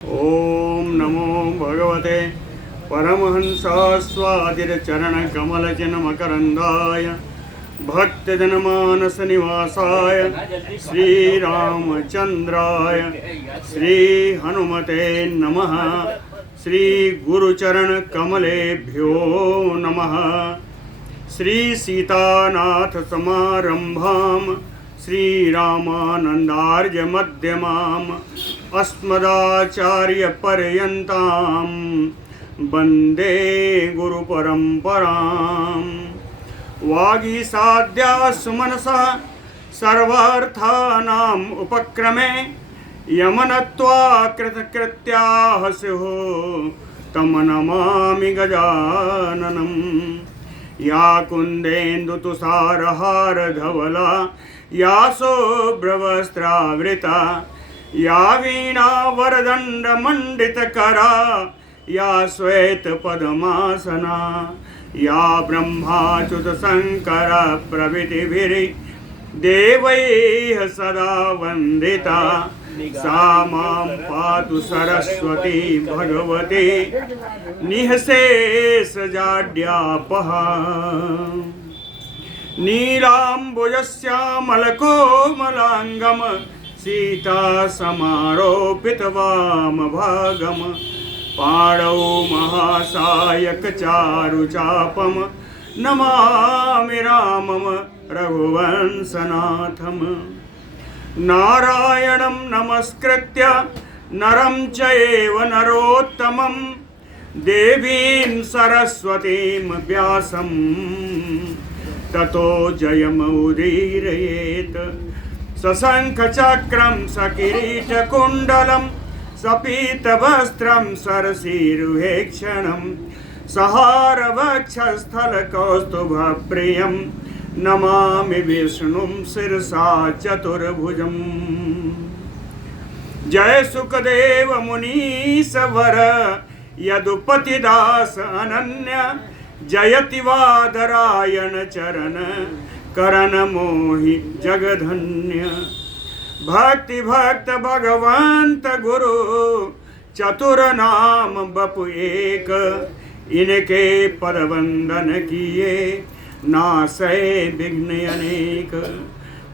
ओम नमो भगवते परमहंसास्वादिरचरणकमलचिन्मकरन्दाय भक्तजनमानसनिवासाय श्रीरामचन्द्राय श्रीहनुमते नमः। श्रीगुरुचरणकमलेभ्यो नमः। श्रीसीतानाथसमारम्भां श्रीरामानन्दार्यमध्यमाम् अस्मदाचार्यपर्यन्तां वन्दे गुरुपरम्पराम्। वागीसाद्या सुमनसा सर्वार्थानाम् उपक्रमे यमनत्वा कृतकृत्याः स्युः तं नमामि गजाननम्। या कुन्देन्दुतुषारहारधवला या शुभ्रवस्त्रावृता या वीणावरदण्डमण्डितकरा या श्वेतपद्मासना या ब्रह्माच्युतशङ्करप्रभृतिभिर्देवैः सदा वन्दिता सा मां पातु सरस्वती भगवती निःशेषजाड्यापहा। नीलाम्बुजश्यामलकोमलाङ्गं सीतासमारोपितवामभागं पाणौ महासायकचारुचापं नमामि रामं रघुवंशनाथम्। नारायणं नमस्कृत्य नरं चैव नरोत्तमं देवीं सरस्वतीं व्यासं ततो जयमुदीरयेत्। सशङ्खचक्रं सकिरीटकुण्डलं सपीतवस्त्रं सरसीरुहेक्षणं सहारवक्षस्थलकौस्तुभप्रियं नमामि विष्णुं शिरसा चतुर्भुजम्। जय सुखदेव मुनीश्वर यदुपतिदास अनन्य जयति वादरायण चरण करण मोहि जगधन्य। भक्ति भक्त भगवंत गुरु चतुर नाम बपु एक इनके पद वंदन किए नासै विघ्न अनेक।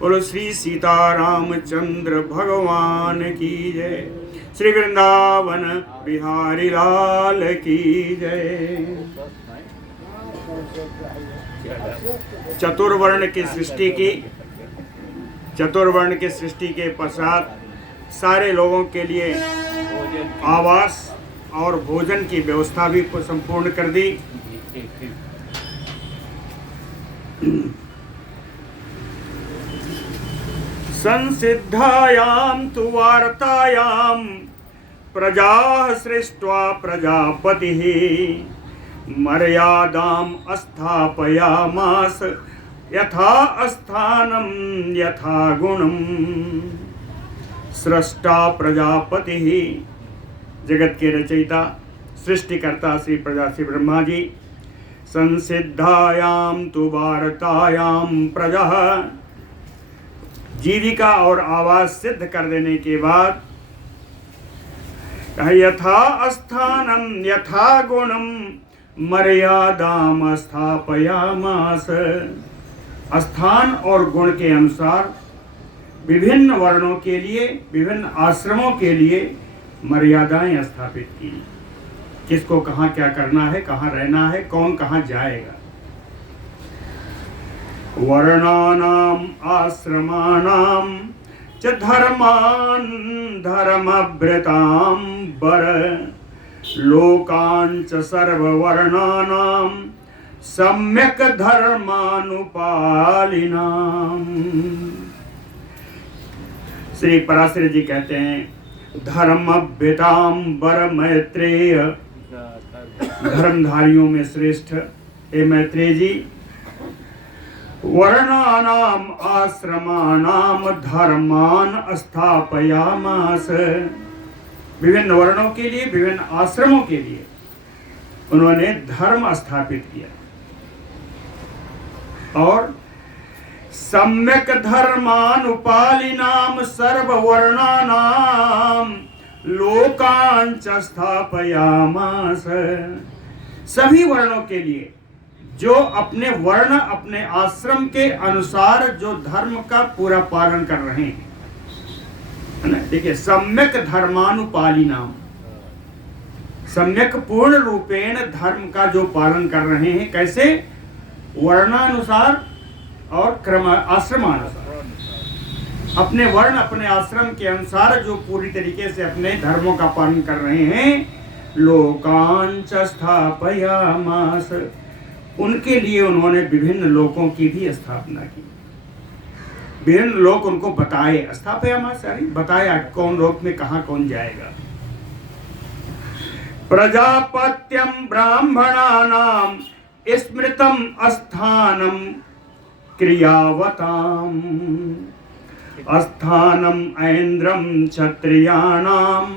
बोलो श्री सीतारामचंद्र भगवान की जय। श्री वृंदावन बिहारी लाल की जय। चतुर्वर्ण की सृष्टि के पश्चात सारे लोगों के लिए आवास और भोजन की व्यवस्था भी संपूर्ण कर दी। संसिद्धायां तु वार्तायां प्रजाः सृष्ट्वा प्रजापतिः मर्यादाम् स्थापयामास यथा स्थानं यथा गुणम्। सृष्टा प्रजापतिः जगत के रचयिता सृष्टिकर्ता श्री प्रजा श्री ब्रह्मा जी। संसिद्धायां तु वार्तायां प्रजा जीविका और आवास सिद्ध कर देने के बाद यथा स्थानम यथा गुणम मर्यादाम स्थापयामास। स्थान और गुण के अनुसार विभिन्न वर्णों के लिए विभिन्न आश्रमों के लिए मर्यादाएं स्थापित की। किसको कहाँ क्या करना है, कहाँ रहना है, कौन कहाँ जाएगा। वर्णानाम आश्रमाणाम च धर्मान् धर्मभृतां वर लोकान् च सर्ववर्णानां सम्यक् धर्मानुपालिनाम्। श्री पराशर जी कहते हैं धर्मभृतां वर मैत्रेय, धर्मधारियों में श्रेष्ठ हे मैत्रेय जी। वर्णानाम आश्रमानाम धर्मान स्थापयामास। विभिन्न वर्णों के लिए विभिन्न आश्रमों के लिए उन्होंने धर्म स्थापित किया और सम्यक धर्मानुपालिनाम सर्ववर्णानाम लोकांच स्थापयामास। सभी वर्णों के लिए जो अपने वर्ण अपने आश्रम के अनुसार जो धर्म का पूरा पालन कर रहे हैं, है ना। देखिए, सम्यक धर्मानुपाली नाम, सम्यक पूर्ण रूपेण धर्म का जो पालन कर रहे हैं। कैसे? वर्णानुसार और क्रम आश्रमानुसार, अपने वर्ण अपने आश्रम के अनुसार जो पूरी तरीके से अपने धर्मों का पालन कर रहे हैं। लोकांच स्थापयामास, उनके लिए उन्होंने विभिन्न लोकों की भी स्थापना की। विभिन्न लोक उनको बताए, स्थापयामास यानी बताया कौन लोक में कहाँ कौन जाएगा। प्रजापत्यम ब्राह्मणानाम स्मृतम स्थानम क्रियावताम, स्थानम ऐन्द्रम क्षत्रियाणाम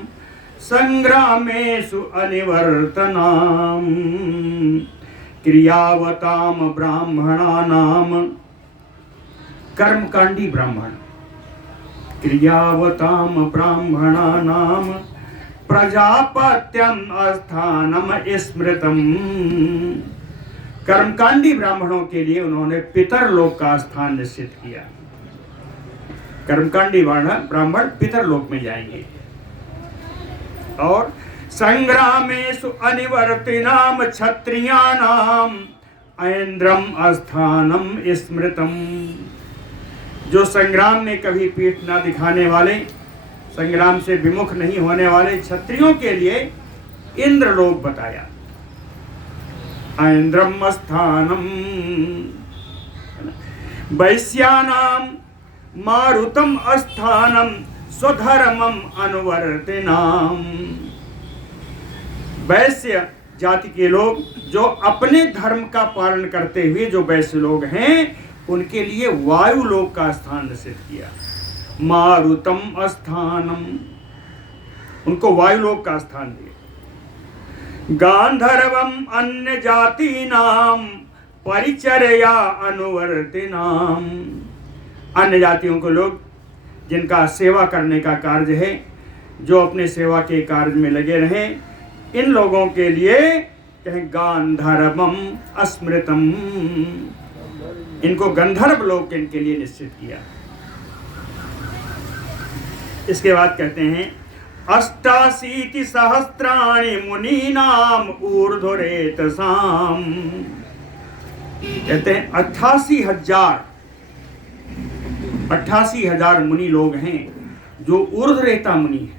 संग्रामेषु अनिवर्तनाम, क्रियावताम ब्राह्मणानाम, कर्मकांडी ब्राह्मण, क्रियावताम ब्राह्मणानाम प्रजापत्यम स्थानम स्मृतम। कर्मकांडी ब्राह्मणों के लिए उन्होंने पितरलोक का स्थान निश्चित किया। कर्मकांडी ब्राह्मण पितरलोक में जाएंगे। और संग्रामेषु अनिवर्तिनाम क्षत्रियाणाम ऐन्द्रम स्थानम स्मृतम, जो संग्राम में कभी पीठ न दिखाने वाले, संग्राम से विमुख नहीं होने वाले क्षत्रियों के लिए इंद्रलोक बताया। ऐन्द्रम स्थानम, वैश्यानाम मारुतम स्थानम स्वधर्मम अनुवर्तिनाम। वैश्य जाति के लोग जो अपने धर्म का पालन करते हुए जो वैश्य लोग हैं, उनके लिए वायुलोक का स्थान निश्चित किया। मारुतम स्थानम, उनको वायुलोक का स्थान दिया। गांधर्वम अन्य जाति नाम परिचर्या अनुवर्तिनाम, अन्य जातियों के लोग जिनका सेवा करने का कार्य है, जो अपने सेवा के कार्य में लगे रहें, इन लोगों के लिए कहें गांधर्वम अस्मृतम, इनको गंधर्व लोक इनके लिए निश्चित किया। इसके बाद कहते हैं 88 सहस्राणि मुनीनाम ऊर्ध्वरेतसाम, कहते हैं 88,000 मुनि लोग हैं जो ऊर्ध्वरेता मुनि हैं,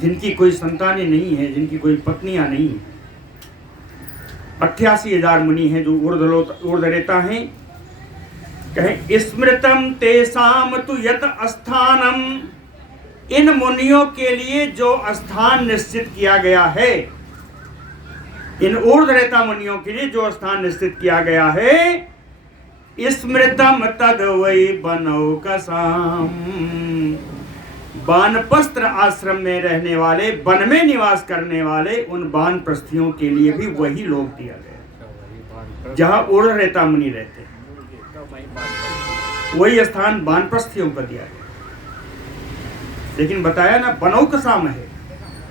जिनकी कोई संतानें नहीं है, जिनकी कोई पत्नियां नहीं है। 88,000 मुनि हैं जो ऊर्ध्वरेता हैं। कहें स्मृतम तेसाम तु यत स्थानम, इन मुनियों के लिए जो स्थान निश्चित किया गया है, इन ऊर्ध्वरेता मुनियों के लिए जो स्थान निश्चित किया गया है, स्मृतम तद वै बनौकसाम, वानप्रस्थ आश्रम में रहने वाले, वन में निवास करने वाले उन वानप्रस्थियों के लिए भी वही लोक दिया गया जहां ऊर्ध्वरेता मुनि रहते हैं। वही स्थान वानप्रस्थियों को दिया गया। लेकिन बताया ना बनौकसाम है,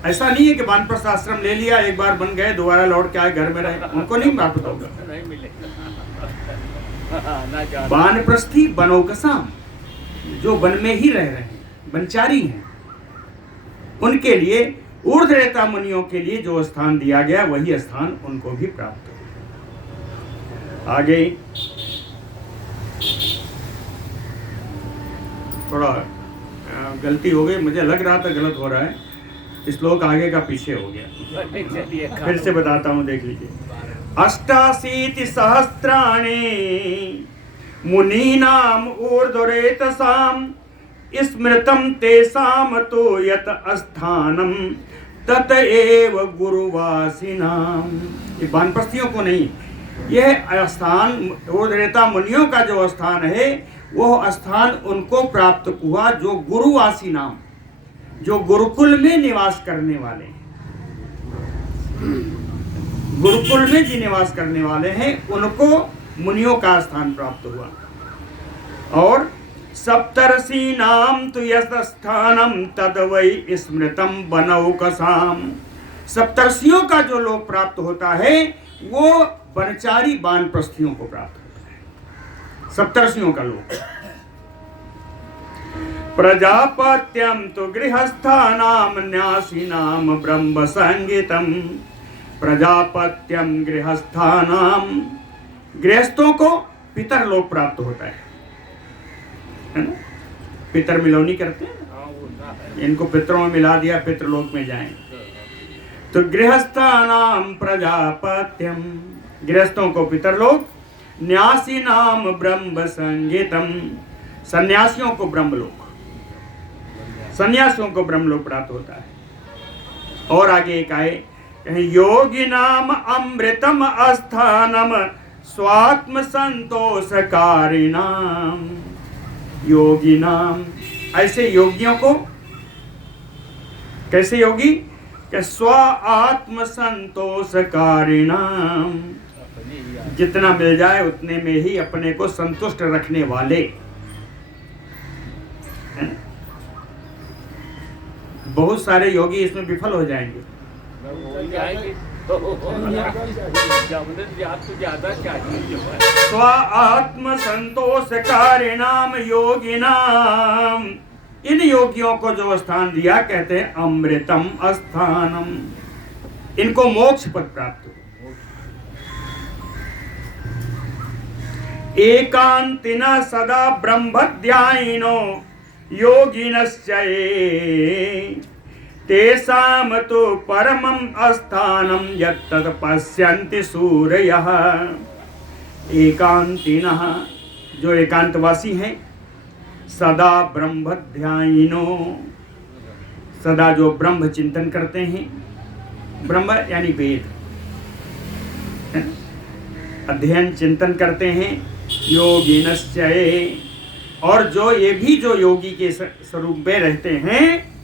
ऐसा नहीं है कि वानप्रस्थ आश्रम ले लिया, एक बार बन गए, दोबारा लौट के आए घर में रहे, उनको नहीं प्राप्त होगा। वानप्रस्थी बनौकसाम, जो वन में ही रह रहे हैं, वनचारी हैं, उनके लिए ऊर्ध्वरेता मुनियों के लिए जो स्थान दिया गया, वही स्थान उनको भी प्राप्त हो। आगे थोड़ा गलती हो गई, मुझे लग रहा था गलत हो रहा है, श्लोक आगे का पीछे हो गया, फिर से बताता हूं, देख लीजिए। 88 सहस्राणि मुनीनाम ऊर्ध्वरेतसाम स्मृतम तेसाम तो यत स्थानम तत एव गुरुवासिनाम। ये वानप्रस्थियों को नहीं, यह स्थान ऊर्ध्वरेता मुनियों का जो स्थान है, वो स्थान उनको प्राप्त हुआ जो गुरुवासी नाम, जो गुरुकुल में निवास करने वाले, गुरुकुल में जी निवास करने वाले हैं, उनको मुनियों का स्थान प्राप्त हुआ। और सप्तर्षीणाम तु यस्थानम तद वै स्मृतम बनौकसाम। सप्तर्षियों का जो लोक प्राप्त होता है वो वनचारी वानप्रस्थियों को प्राप्त होता है, सप्तर्षियों का लोक। प्रजापत्यम तो गृहस्थानाम न्यासीनाम ब्रह्म संगीतम। प्रजापत्यम गृहस्थानाम, गृहस्थों को पितर लोक प्राप्त होता है ना? पितर मिलौनी करते हैं, इनको पितरों में मिला दिया, पितृलोक में जाएं। तो गृहस्थानाम प्रजापत्यम, गृहस्थों को पितरलोक। न्यासीनाम ब्रह्म संगीतम, सन्यासियों को ब्रह्मलोक, सन्यासियों को ब्रह्मलोक प्राप्त होता है। और आगे एक आए, योगी नाम अमृतम अस्थानम स्वात्म संतोषकारिणाम। योगी नाम, ऐसे योगियों को, कैसे योगी? कि स्व आत्म संतोषकारिणाम, जितना मिल जाए उतने में ही अपने को संतुष्ट रखने वाले। बहुत सारे योगी इसमें विफल हो जाएंगे। स्व आत्म संतोषकारिणाम योगिनाम, इन योगियों को जो स्थान दिया कहते हैं अमृतम स्थानम, इनको मोक्ष पद प्राप्त हो। एकांतिना सदा ब्रह्मध्यायिनो योगिनश्चये तेषां तो परमं स्थानं यत्तत् पश्यन्ति सूरयः। एकांतिनः, जो एकांतवासी हैं, सदा ब्रह्मध्यायिनो, सदा जो ब्रह्म चिंतन करते हैं, ब्रह्म यानी वेद, अध्ययन चिंतन करते हैं। योगिनश्चये, और जो ये भी जो योगी के स्वरूप में रहते हैं,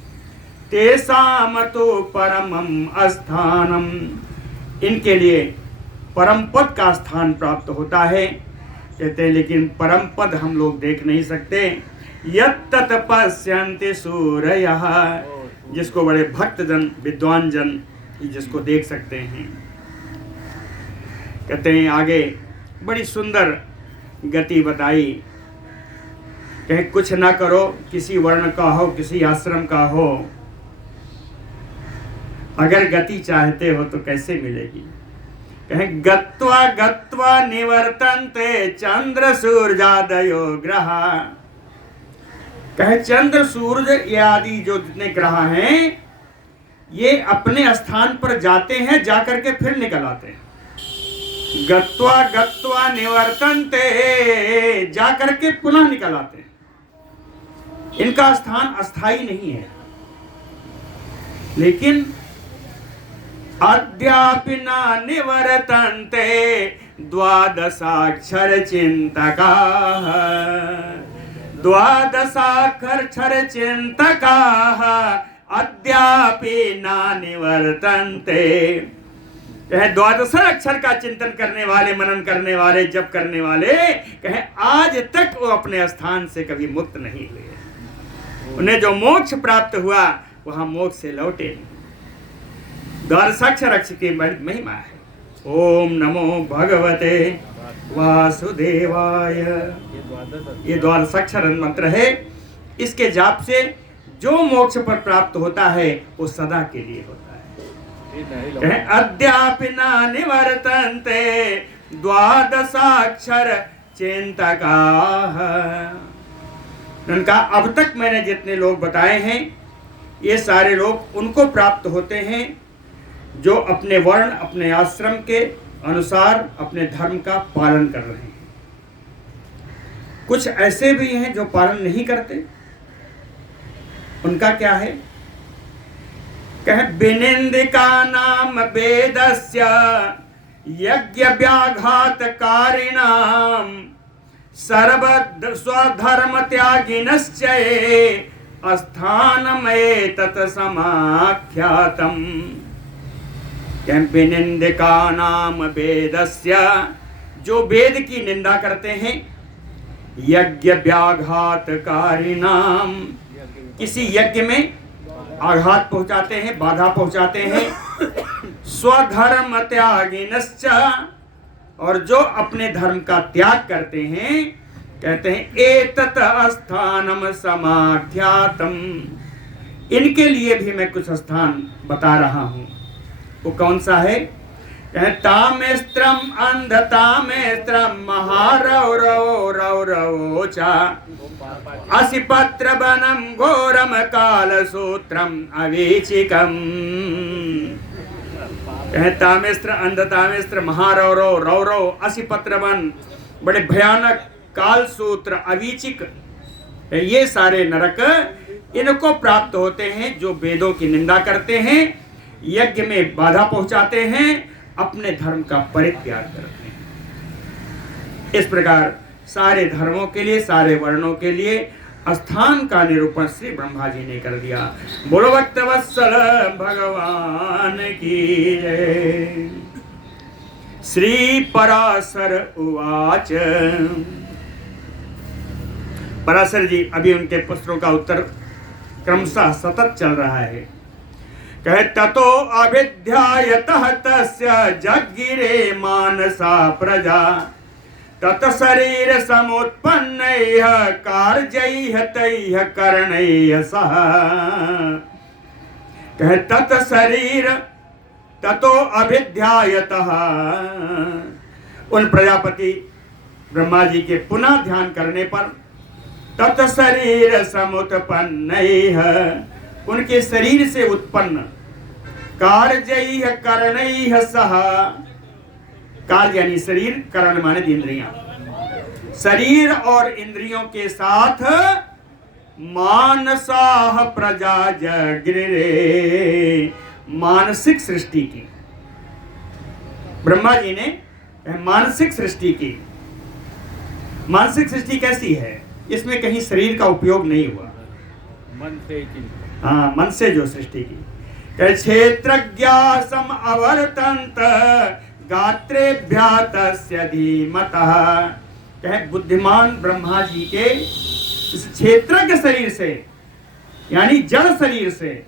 तेषाम तो परमं स्थानम, इनके लिए परम पद का स्थान प्राप्त होता है। कहते हैं लेकिन परम पद हम लोग देख नहीं सकते। यत्तत् पश्यन्ति सूरयः, जिसको बड़े भक्त जन, विद्वान जन जिसको देख सकते हैं। कहते हैं आगे बड़ी सुंदर गति बताई, कहीं कुछ ना करो, किसी वर्ण का हो, किसी आश्रम का हो, अगर गति चाहते हो तो कैसे मिलेगी? कहें गत्वा गत्वा निवर्तन्ते चंद्र सूर्यादयो ग्रह। कहे चंद्र सूर्य आदि जो जितने ग्रह हैं, ये अपने स्थान पर जाते हैं, जाकर के फिर निकल आते हैं। गत्वा गत्वा निवर्तन्ते, जाकर के पुनः निकल आते हैं। इनका स्थान अस्थाई नहीं है। लेकिन अद्यापि न निवर्तन्ते द्वादशाक्षर चिंतकाः, द्वादशाक्षर चिंतकाः अद्यापि न निवर्तन्ते। कहे द्वादश अक्षर का चिंतन करने वाले, मनन करने वाले, जप करने वाले, कहे आज तक वो अपने स्थान से कभी मुक्त नहीं हुए। उन्हें जो मोक्ष प्राप्त हुआ वहां मोक्ष से लौटे नहीं। द्वादशाक्षर अक्षर की महिमा है। ओम नमो भगवते वासुदेवाय, ये द्वादशाक्षर मंत्र है। इसके जाप से जो मोक्ष पर प्राप्त होता है वो सदा के लिए होता है। अद्यापि न निवर्तन्ते द्वादशाक्षर चिंतकाः। उनका अब तक मैंने जितने लोग बताए हैं, ये सारे लोग उनको प्राप्त होते हैं जो अपने वर्ण, अपने आश्रम के अनुसार अपने धर्म का पालन कर रहे हैं। कुछ ऐसे भी हैं जो पालन नहीं करते। उनका क्या है? कहे विनिंदिका नाम वेदस्य यज्ञ व्याघातकारिणाम सर्व स्वधर्म त्यागिनश्चये स्थानमेतत् समाख्यातम्। विनिंदिका नाम वेदस्य, जो वेद की निंदा करते हैं, यज्ञ व्याघातकारी नाम, किसी यज्ञ में आघात पहुंचाते हैं, बाधा पहुंचाते हैं। स्वधर्म त्यागिनश्च, और जो अपने धर्म का त्याग करते हैं, कहते हैं एतत् स्थानम समाख्यातम, इनके लिए भी मैं कुछ स्थान बता रहा हूं। वो कौन सा है? तामेस्त्रम अंधतामेस्त्रम महारौरवो रौरवो चा असिपत्र वनम घोरम कालसूत्रम अवेचिकम। तामेस्त्र, अंधतामेस्त्र, महारौरव, रौरव, असिपत्र वन, बड़े भयानक, कालसूत्र, अवीचिक, ये सारे नरक इनको प्राप्त होते हैं जो वेदों की निंदा करते हैं, यज्ञ में बाधा पहुंचाते हैं, अपने धर्म का परित्याग करते हैं। इस प्रकार सारे धर्मों के लिए, सारे वर्णों के लिए स्थान का निरूपण श्री ब्रह्मा जी ने कर दिया। बोलो भक्तवत्सल भगवान की जय। श्री पराशर उवाच, पराशर जी, अभी उनके पुत्रों का उत्तर क्रमशः सतत चल रहा है। कहे ततो अविद्यायतः तस्य जगिरे मानसा प्रजा तत शरीर समुत्पन्नैः कार्जैः तैः करणैः सह। कहे तत शरीर, ततो अविद्यायतः, उन प्रजापति ब्रह्मा जी के पुनः ध्यान करने पर, तत शरीर समुत्पन्नैः, उनके शरीर से उत्पन्न, कार्जैः करणैः सह, कार्य यानी शरीर, करण माने इंद्रियां, शरीर और इंद्रियों के साथ मानसाह प्रजा जगृरे, मानसिक सृष्टि की। ब्रह्मा जी ने मानसिक सृष्टि की। मानसिक सृष्टि कैसी है? इसमें कहीं शरीर का उपयोग नहीं हुआ, मन से, हाँ, मन से जो सृष्टि की। क्षेत्रज्ञा सम अवर्तन्त गात्रेभ्या तस्य धीमतः। कहे बुद्धिमान ब्रह्मा जी के इस क्षेत्रज्ञ शरीर से, यानी जड़ शरीर से,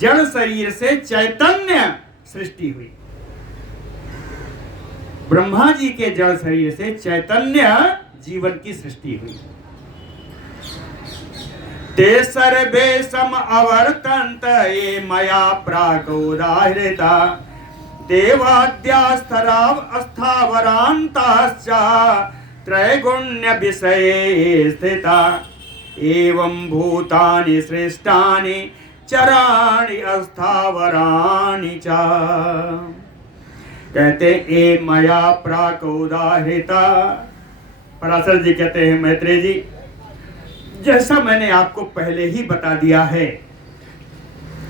जड़ शरीर से चैतन्य सृष्टि हुई। ब्रह्मा जी के जड़ शरीर से चैतन्य जीवन की सृष्टि हुई। ते सर्वे सम अवर्तन्त ये मया प्राक उदाहृता देवाद्यास्तराव अस्थावरान्ताश्च त्रैगुण्य विषये स्थिता एवं भूतानि श्रेष्ठानि चराणि अस्थावराणि च। कहते ए मया प्राक उदाहृता। पराशर जी कहते हैं मैत्रेय जी, जैसा मैंने आपको पहले ही बता दिया है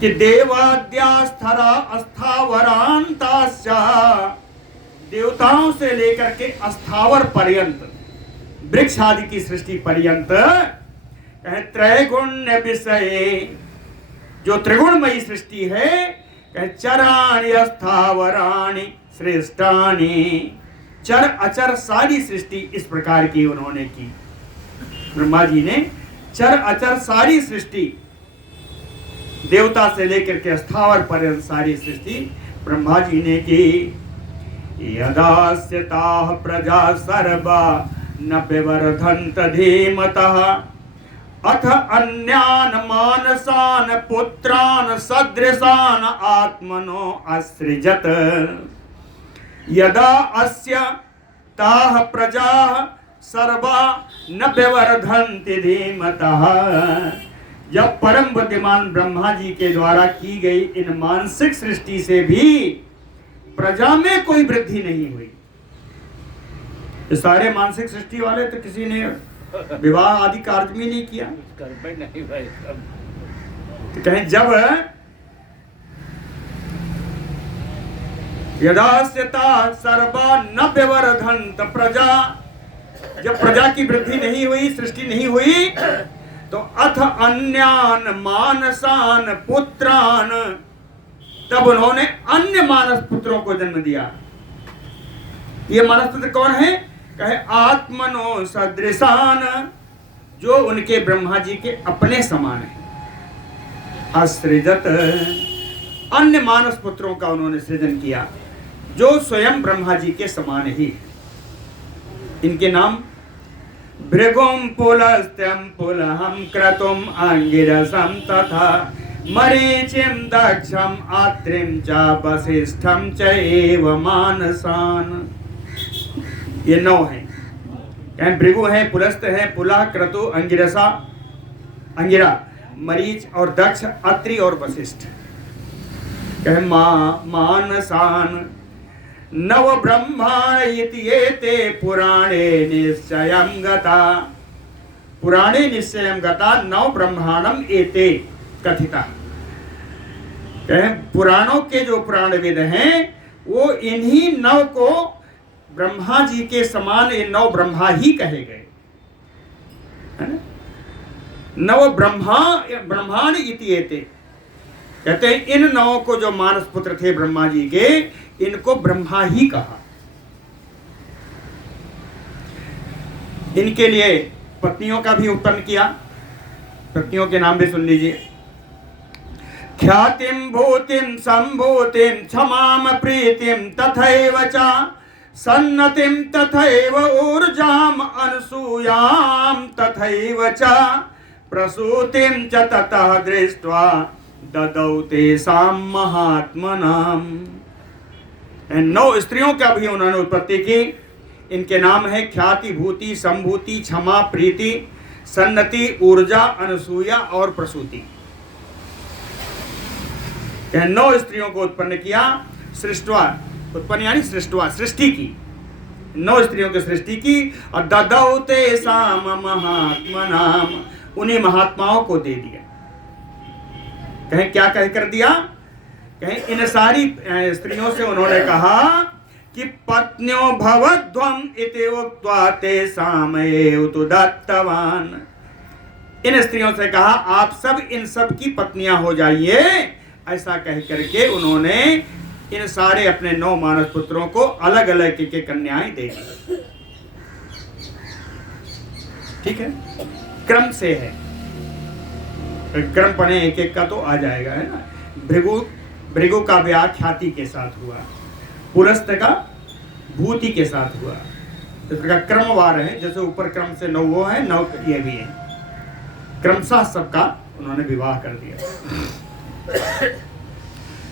कि देवाद्यास्थरा अस्थावरान्ताश्च, देवताओं से लेकर के अस्थावर पर्यंत, वृक्ष आदि की सृष्टि पर्यंत, त्रैगुण्य विषय, जो त्रिगुणमयी सृष्टि है, चराणि अस्थावराणि श्रेष्ठानि, चर अचर सारी सृष्टि इस प्रकार की उन्होंने की। ब्रह्मा जी ने चर अचर सारी सृष्टि, देवता से लेकर के स्थावर पर्यंत सारी सृष्टि ब्रह्मा जी ने की। यदास्यताः प्रजा सर्वा न विवर्धन्त धीमतः अथ अन्यान मानसान पुत्रान सदृशान आत्मनो असृजत। यदा अस्य ताः प्रजाः सर्वा न विवर्धन्ति धीमतः, जब परम बुद्धिमान ब्रह्मा जी के द्वारा की गई इन मानसिक सृष्टि से भी प्रजा में कोई वृद्धि नहीं हुई। ये सारे मानसिक सृष्टि वाले तो किसी ने विवाह आदि कार्य भी नहीं किया। तो कहें जब यदास्यता सर्वा न विवर्धन्त प्रजा, जब प्रजा की वृद्धि नहीं हुई, सृष्टि नहीं हुई, तो अथ अन्यान मानसान पुत्रान, तब उन्होंने अन्य मानस पुत्रों को जन्म दिया। ये मानस पुत्र कौन है? कहे आत्मनो सदृशान, जो उनके ब्रह्मा जी के अपने समान है। असृजत, अन्य मानस पुत्रों का उन्होंने सृजन किया जो स्वयं ब्रह्मा जी के समान ही है। इनके नाम भृगुम पुलस्त्यम पुलहम क्रतुम अंगिरसम तथा मरीचिम दक्षम आत्रिम च वसिष्ठम च एव मानसान। ये 9 हैं। कहें भृगु है, पुलस्त है, पुला, क्रतु, अंगिरसा, अंगिरा, मरीच और दक्ष, अत्रि और वशिष्ठ। कहे मानसान नव ब्रह्माण इत्येते पुराणे निश्चयं गता। पुराणे निश्चयं गता 9 ब्रह्मांडम एते कथिता। कहे पुराणों के जो पुराणविद हैं वो इन्हीं 9 को ब्रह्मा जी के समान ये 9 ब्रह्मा ही कहे गए, है ना। 9 ब्रह्मांड इत्येते, कहते हैं इन 9 को जो मानस पुत्र थे ब्रह्मा जी के, इनको ब्रह्मा ही कहा। इनके लिए पत्नियों का भी उत्पन्न किया। पत्नियों के नाम भी सुन लीजिए। ख्यातिम भूतिम संभूतिम क्षमाम प्रीतिम तथैव च सन्नतिम तथैव ऊर्जाम अनसूयाम तथैव च प्रसूतिम च ततः दृष्ट्वा ददौ तेषां महात्मनाम। 9 स्त्रियों का भी उन्होंने उत्पत्ति की। इनके नाम है ख्याति, भूति, संभूति, क्षमा, प्रीति, सन्नति, ऊर्जा, अनसूया और प्रसूति। 9 स्त्रियों को उत्पन्न किया। सृष्टवा, उत्पन्न यानी सृष्टवा, सृष्टि की। 9 स्त्रियों की सृष्टि की और ददौ तेषां महात्मनाम, उन्हीं महात्माओं को दे दिया। कहें क्या कह कर दिया? कहें इन सारी स्त्रियों से उन्होंने कहा कि पत्न्यो भवध्वम इति उक्त्वा तेषाम् एव तु दत्तवान। इन स्त्रियों से कहा आप सब इन सब की पत्नियां हो जाइए। ऐसा कह करके उन्होंने इन सारे अपने 9 मानस पुत्रों को अलग अलग के कन्याएं दे दी। ठीक है, क्रम से है, क्रम पढ़े एक एक का तो आ जाएगा, है ना। भृगु का ब्याह ख्याति के साथ हुआ, पुलस्त का भूति के साथ हुआ। इस प्रकार क्रमवार है, जैसे ऊपर क्रम से 9 वो है, 9 ये भी है। क्रमशः सबका उन्होंने विवाह कर दिया।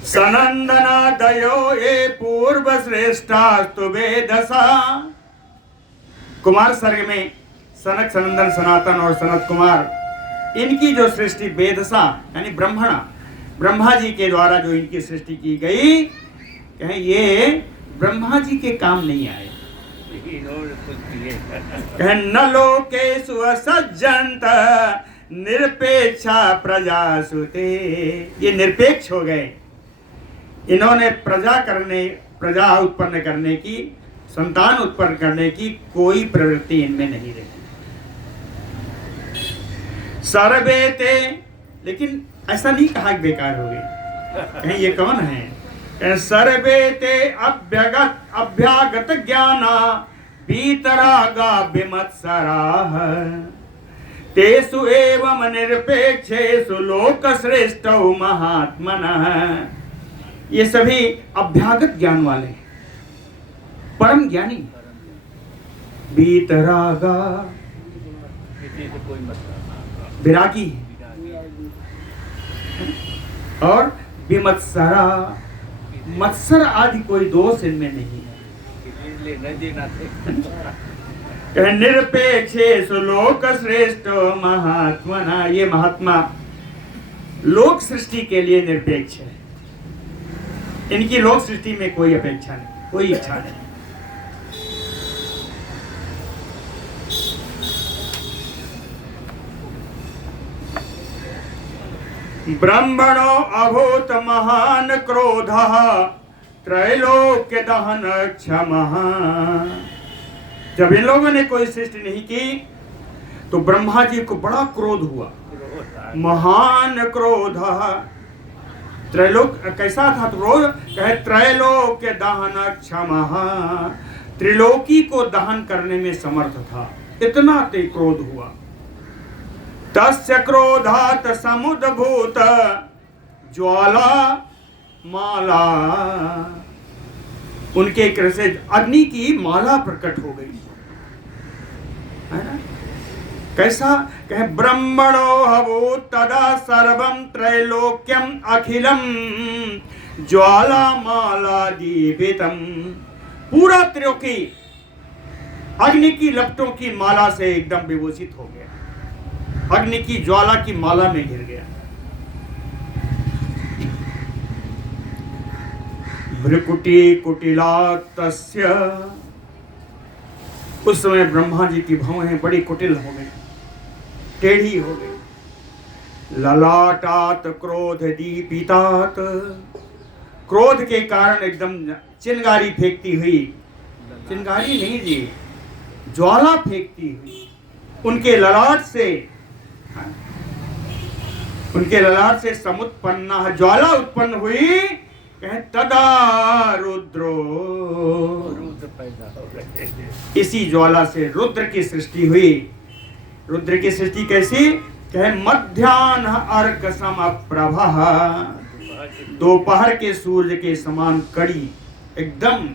सनंदना दयो ये पूर्व श्रेष्ठास्तु वेदसा। कुमार सर्ग में सनक, सनंदन, सनातन और सनत कुमार, इनकी जो सृष्टि वेदसा यानी ब्रह्मा जी के द्वारा जो इनकी सृष्टि की गई, कहें ये ब्रह्मा जी के काम नहीं आए। कहें न लोकेषु असज्जन्त निरपेक्षा प्रजासुते। ये निरपेक्ष हो गए। इन्होंने प्रजा उत्पन्न करने की, संतान उत्पन्न करने की कोई प्रवृत्ति इनमें नहीं रही। सर्वे ते, लेकिन ऐसा नहीं कहा कि बेकार हो गई। कहीं ये कौन है? सर्वे ते अभ्यागत ज्ञाना वीतरागा विमत्सराः तेषु एवं निरपेक्षेषु लोक श्रेष्ठौ महात्मनः। ये सभी अभ्यागत ज्ञान वाले, परम ज्ञानी। वीतरागा विरागी है, और विमत्सरा, मत्सर आदि कोई दोष इनमें नहीं है। निरपेक्षेषु लोक श्रेष्ठ महात्मना। ये महात्मा लोक सृष्टि के लिए निरपेक्ष है। इनकी लोक सृष्टि में कोई अपेक्षा नहीं, कोई इच्छा नहीं। ब्रह्मणो अभूत महान क्रोधः त्रैलोक्य दहन क्षमः। जब इन लोगों ने कोई सृष्टि नहीं की तो ब्रह्मा जी को बड़ा क्रोध हुआ। महान क्रोधः, त्रैलोक कैसा था क्रोध? कहे त्रैलोक्य दहन क्षमः, त्रिलोकी को दहन करने में समर्थ था, इतना ते क्रोध हुआ। तस्य क्रोधात समुद्भूत ज्वाला माला, उनके कृ से अग्नि की माला प्रकट हो गई, है ना? कैसा? कहे ब्रह्मणो हवो तदा सर्वं त्रैलोक्यम अखिलम ज्वाला माला दीपितम। पूरा त्रिलोकी अग्नि की लपटों की माला से एकदम विभूषित हो गया, अग्नि की ज्वाला की माला में घिर गया। भ्रुकुटी कुटिलातस्य, उस समय ब्रह्मा जी की भौहें बड़ी कुटिल हो गई, टेढ़ी हो गई। ललाटात क्रोध दीपितात, क्रोध के कारण एकदम चिंगारी फेंकती हुई, चिंगारी नहीं जी, ज्वाला फेंकती हुई उनके ललाट से समुत्पन्ना, ज्वाला उत्पन्न हुई। कहे तदा रुद्रो, इसी ज्वाला से रुद्र की सृष्टि हुई। रुद्र की सृष्टि कैसी? कहे मध्याह्न अर्क समप्रभः, दोपहर के सूर्य के समान कड़ी, एकदम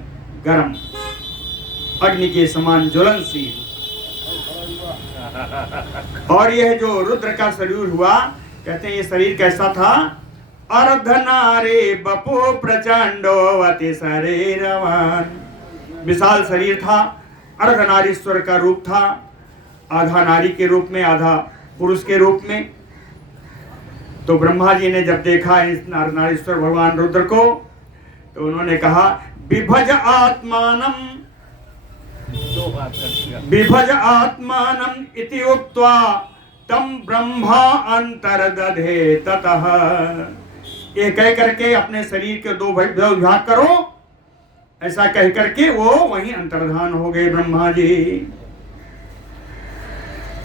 गर्म, अग्नि के समान ज्वलनशील। और यह जो रुद्र का शरीर हुआ, कहते हैं ये शरीर कैसा था? अर्धनारे बपो प्रचंडो अति शरीरवान, विशाल शरीर था, अर्धनारीश्वर का रूप था, आधा नारी के रूप में आधा पुरुष के रूप में। तो ब्रह्मा जी ने जब देखा इस अर्धनारीश्वर भगवान रुद्र को, तो उन्होंने कहा विभज आत्मानम इति उक्त्वा तम ब्रह्मा अंतर्दधे ततः, ये कह करके अपने शरीर के दो विभाग करो, ऐसा कह करके वो वहीं अंतर्धान हो गए ब्रह्मा जी।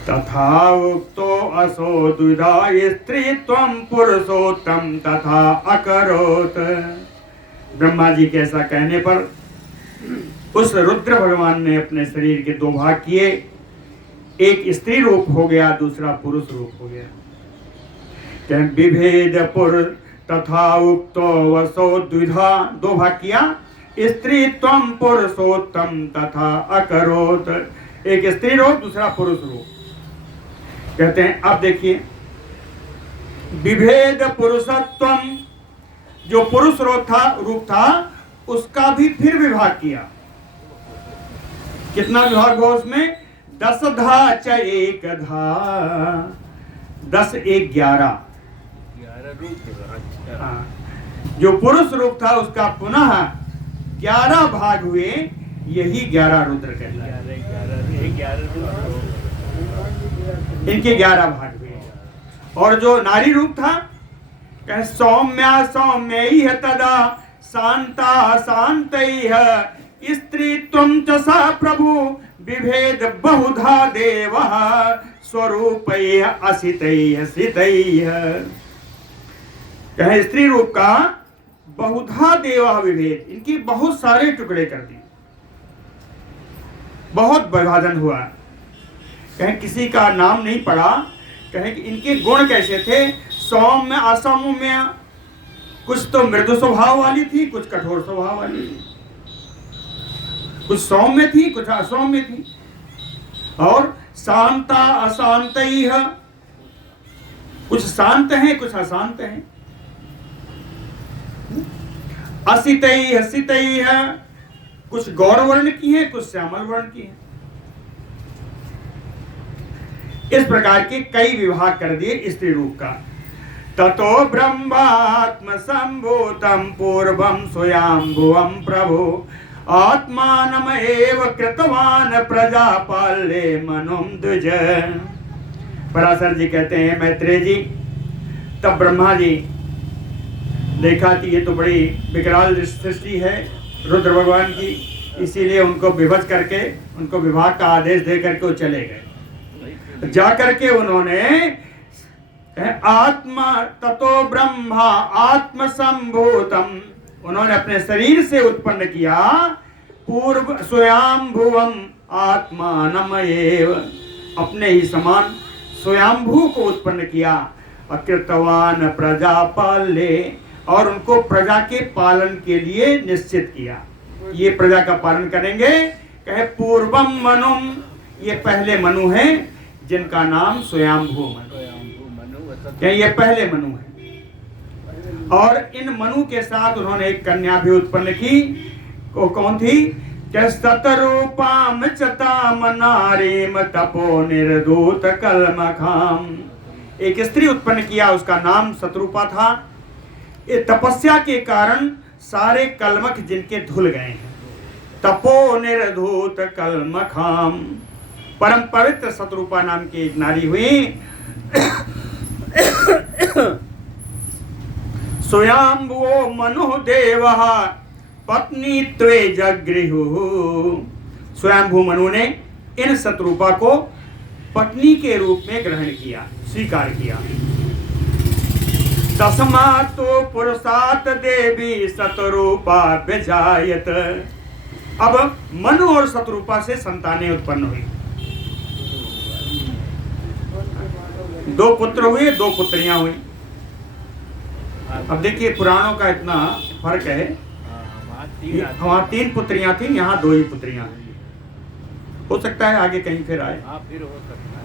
तथा उक्तो असो द्विधा स्त्री त्वं पुरुषोत्तम तथा अकरोत, ब्रह्मा जी के ऐसा कहने पर उस रुद्र भगवान ने अपने शरीर के दो भाग किए, एक स्त्री रूप हो गया, दूसरा पुरुष रूप हो गया। विभेद पुरुष तथा उक्तो वसो द्विधा, दो भाग किया, स्त्री त्वं पुरुषोत्तम तथा अकरोत, एक स्त्री रूप दूसरा पुरुष रूप। कहते हैं अब देखिए, विभेद पुरुषत्वम, जो पुरुष रूप था उसका भी फिर विभाग किया। कितना विभाग हुआ उसमें? 10 धा च 1 धा, 10 1 11 रूप। हाँ, जो पुरुष रूप था उसका पुनः 11 भाग हुए, यही 11 रुद्र कहलाए। इनके 11 भाग हुए। और जो नारी रूप था, कह सौम्या सौम्य तदा शांता शांत स्त्री त्वं च सा प्रभु विभेद बहुधा देव स्वरूप असित सित। कहे स्त्री रूप का बहुधा देव विभेद, इनकी बहुत सारे टुकड़े कर दिए, बहुत विभाजन हुआ। कहे किसी का नाम नहीं पड़ा। कहे कि इनके गुण कैसे थे? सौम्य असौम्य, कुछ तो मृदु स्वभाव वाली थी, कुछ कठोर स्वभाव वाली थी, कुछ सौम्य थी, कुछ असौम्य थी। और शांता अशांत, कुछ शांत हैं, कुछ अशांत हैं। असित हसित है, कुछ गौर वर्ण की है, कुछ श्यामल वर्ण की है। इस प्रकार के कई विभाग कर दिए स्त्री रूप का। ततो ब्रह्मात्म संभूतम पूर्वम स्वयंभुवम प्रभु आत्मानम एव कृतवान प्रजापाल्य मनुम द्विज। पराशर जी कहते हैं मैत्रेय जी, तब ब्रह्मा जी देखा कि ये तो बड़ी विकराल सृष्टि है रुद्र भगवान की, इसीलिए उनको विभज करके, उनको विभाग का आदेश दे करके वो चले गए। जा करके उन्होंने आत्मा ततो ब्रह्मा आत्म संभूतम, उन्होंने अपने शरीर से उत्पन्न किया पूर्व स्वयंभुवम आत्मानमएव, अपने ही समान स्वयंभू को उत्पन्न किया। अकृतवान प्रजा पाले, और उनको प्रजा के पालन के लिए निश्चित किया। ये प्रजा का पालन करेंगे। कहे पूर्वम मनुम, ये पहले मनु हैं जिनका नाम स्वयंभू मनु, ये पहले मनु है। और इन मनु के साथ उन्होंने एक कन्या भी उत्पन्न की। वो कौन थी? सतरूपाम चताम नारीम तपो निर्दूत कलमखाम, एक स्त्री उत्पन्न किया, उसका नाम शत्रुपा था। ये तपस्या के कारण सारे कलमख जिनके धुल गए हैं। तपो निर्धूत कलमखाम, परम पवित्र शत्रुपा नाम की एक नारी हुई। स्वयंभुवो मनु देवः पत्नी त्वे जगृहु, स्वयंभू मनु ने इन शत्रुपा को पत्नी के रूप में ग्रहण किया, स्वीकार किया। तस्मात् तो पुरुषात् देवी शतरूपा व्यजायत, अब मनु और शतरूपा से संतानें उत्पन्न हुई। 2 पुत्र हुए, 2 पुत्रियां हुई। अब देखिए पुराणों का इतना फर्क है, वहाँ 3 पुत्रियां थी, यहाँ 2 ही पुत्रियां। हो सकता है आगे कहीं फिर आए, फिर हो सकता है।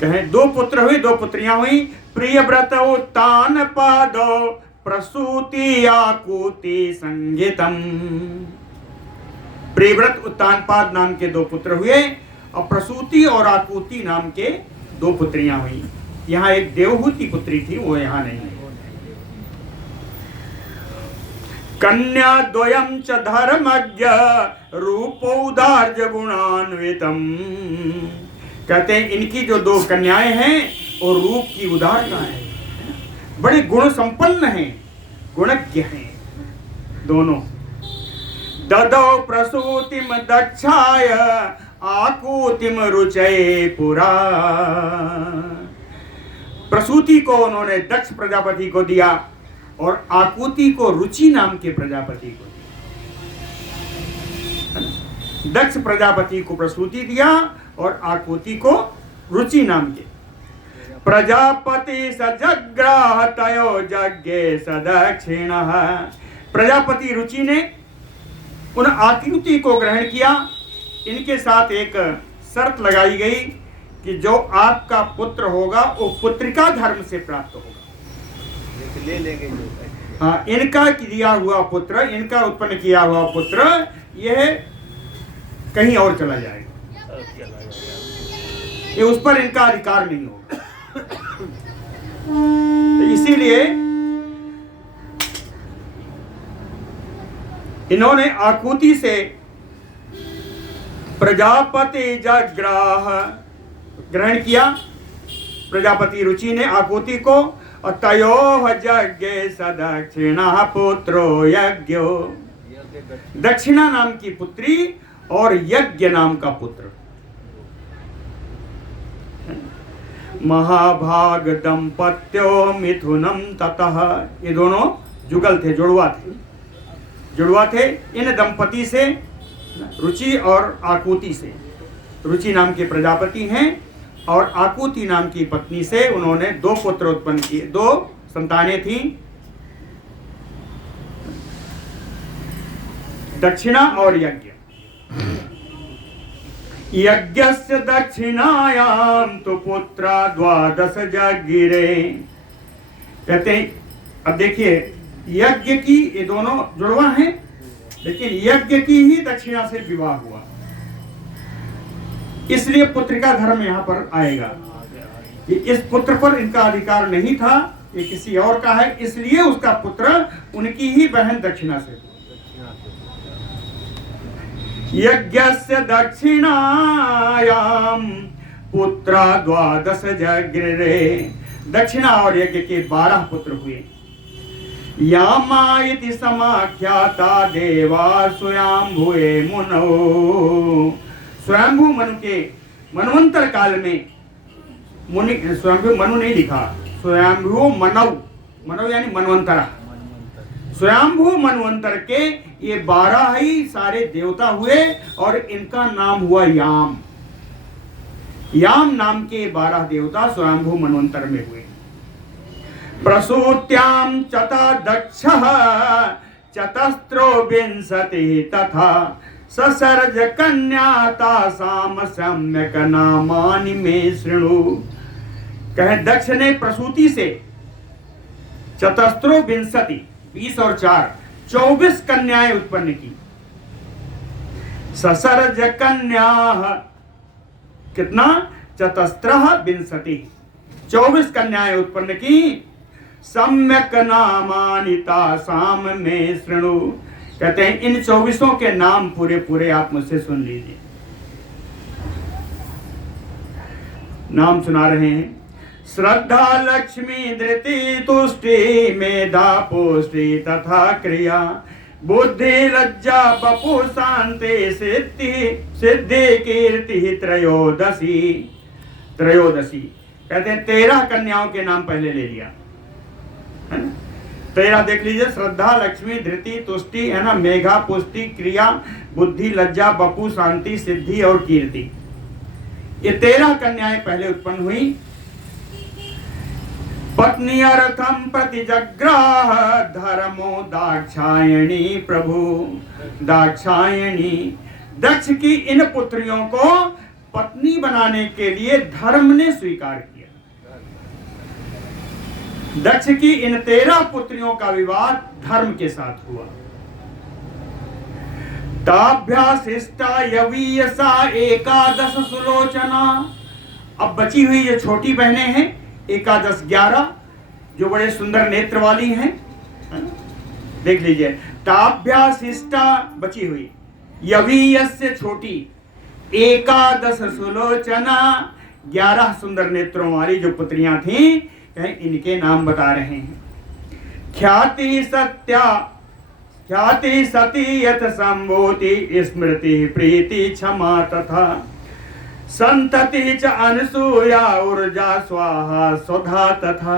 कहें 2 पुत्र हुए, 2 पुत्रियां हुई। प्रिय व्रत उत्तान पादो प्रसूति आकुति संगीतम, प्रियव्रत उत्तानपाद नाम के 2 पुत्र हुए और प्रसूति और आकुति नाम के 2 पुत्रियां हुई। यहाँ एक देवहूति पुत्री थी, वो यहाँ नहीं है। कन्या द्वयम च धर्मज्ञ रूपोदार्य गुणान्वितम, कहते हैं इनकी जो 2 कन्याएं हैं वो रूप की उदारता है, बड़े गुण संपन्न हैं, गुणज्ञ हैं दोनों। ददौ प्रसूतिम दक्षाय आकुतिम रुचये पुरा, प्रसूति को उन्होंने दक्ष प्रजापति को दिया और आकुति को रुचि नाम के प्रजापति को दिया। दक्ष प्रजापति को प्रसूति दिया और आकुति को रुचि नाम के। प्रजापति सजग्राह तयो यज्ञे सदक्षिणः, प्रजापति रुचि ने उन आकुति को ग्रहण किया। इनके साथ एक शर्त लगाई गई कि जो आपका पुत्र होगा वो पुत्रिका धर्म से प्राप्त होगा। ले लेंगे हाँ, इनका दिया हुआ पुत्र, इनका उत्पन्न किया हुआ पुत्र यह कहीं और चला जाएगा, ये उस पर इनका अधिकार नहीं होगा। तो इसीलिए इन्होंने आकुति से प्रजापति जग्राह ग्रहण किया, प्रजापति रुचि ने आकुति को, और तयोः यज्ञे सदक्षिणः पुत्रो यज्ञो, दक्षिणा नाम की पुत्री और यज्ञ नाम का पुत्र। महाभाग दंपत्यो मिथुनम ततः, ये दोनों जुगल थे, जुड़वा थे। इन दंपति से रुचि और आकुति से, रुचि नाम के प्रजापति हैं और आकुति नाम की पत्नी से उन्होंने 2 पुत्र उत्पन्न किए, 2 संतानें थीं, दक्षिणा और यज्ञ। यज्ञस्य दक्षिणायाम तो पुत्रा 12 जगिरे, कहते हैं। अब देखिए यज्ञ की, ये दोनों जुड़वा हैं, लेकिन यज्ञ की ही दक्षिणा से विवाह हुआ, इसलिए पुत्रिका धर्म यहाँ पर आएगा कि इस पुत्र पर इनका अधिकार नहीं था, ये किसी और का है, इसलिए उसका पुत्र उनकी ही बहन दक्षिणा से। यज्ञस्य दक्षिणायाम पुत्रा 12 जगृरे, दक्षिणा और यज्ञ के 12 पुत्र हुए। यामा इति समाख्याता देवा स्वयंभुवे मुनौ, स्वयंभू मनु के मनवंतर काल में मुनि, स्वयंभू मनु नहीं लिखा, स्वयंभू मनौ, मनौ यानी मनवंतरा, स्वयंभू मनवंतर के ये 12 ही सारे देवता हुए और इनका नाम हुआ याम। याम नाम के 12 देवता स्वयंभू मनवंतर में हुए। प्रसूत्याम चता दक्षः चतस्रो विंशति तथा ससर्ज कन्या तासाम सम्यक नामानि में शृणु। कहे दक्ष ने प्रसूति से चतस्रो विंशति 20 और 4 24 कन्याएं उत्पन्न की। ससर्ज कन्या कितना? चतस्रः विंशति 24 कन्याएं उत्पन्न की। सम्यक नामानि तासाम में शृणु। कहते हैं इन 24 के नाम पूरे पूरे आप मुझसे सुन लीजिए। नाम सुना रहे हैं। श्रद्धा लक्ष्मी धृति तुष्टि मेधा पुष्टि तथा क्रिया बुद्धि लज्जा बपु शांति सिद्धि सिद्धि कीर्ति त्रयोदशी। कहते हैं 13 कन्याओं के नाम पहले ले लिया है ना। 13 देख लीजिए। श्रद्धा लक्ष्मी धृति तुष्टि है ना, मेघा पुष्टि क्रिया बुद्धि लज्जा बपु शांति सिद्धि और कीर्ति। ये 13 कन्याएं पहले उत्पन्न हुई। पत्नी अर्थम प्रतिजग्राह धर्मो दाक्षायणी प्रभु। दाक्षायणी दक्ष की इन पुत्रियों को पत्नी बनाने के लिए धर्म ने स्वीकार किया। दक्ष की इन 13 पुत्रियों का विवाह धर्म के साथ हुआ। ताभ्यासिष्टा यवीयसा एकादश सुलोचना। अब बची हुई ये छोटी बहनें हैं एकादश 11 जो बड़े सुंदर नेत्र वाली हैं। देख लीजिए। ताभ्यासिष्टा बची हुई, यवीयस्य छोटी, एकादश सुलोचना 11 सुंदर नेत्रों वाली जो पुत्रियां थीं, इनके नाम बता रहे हैं। ख्याति सती यथ संभूति स्मृति प्रीति क्षमा तथा संतति च अनसूया ऊर्जा स्वाहा स्वधा तथा।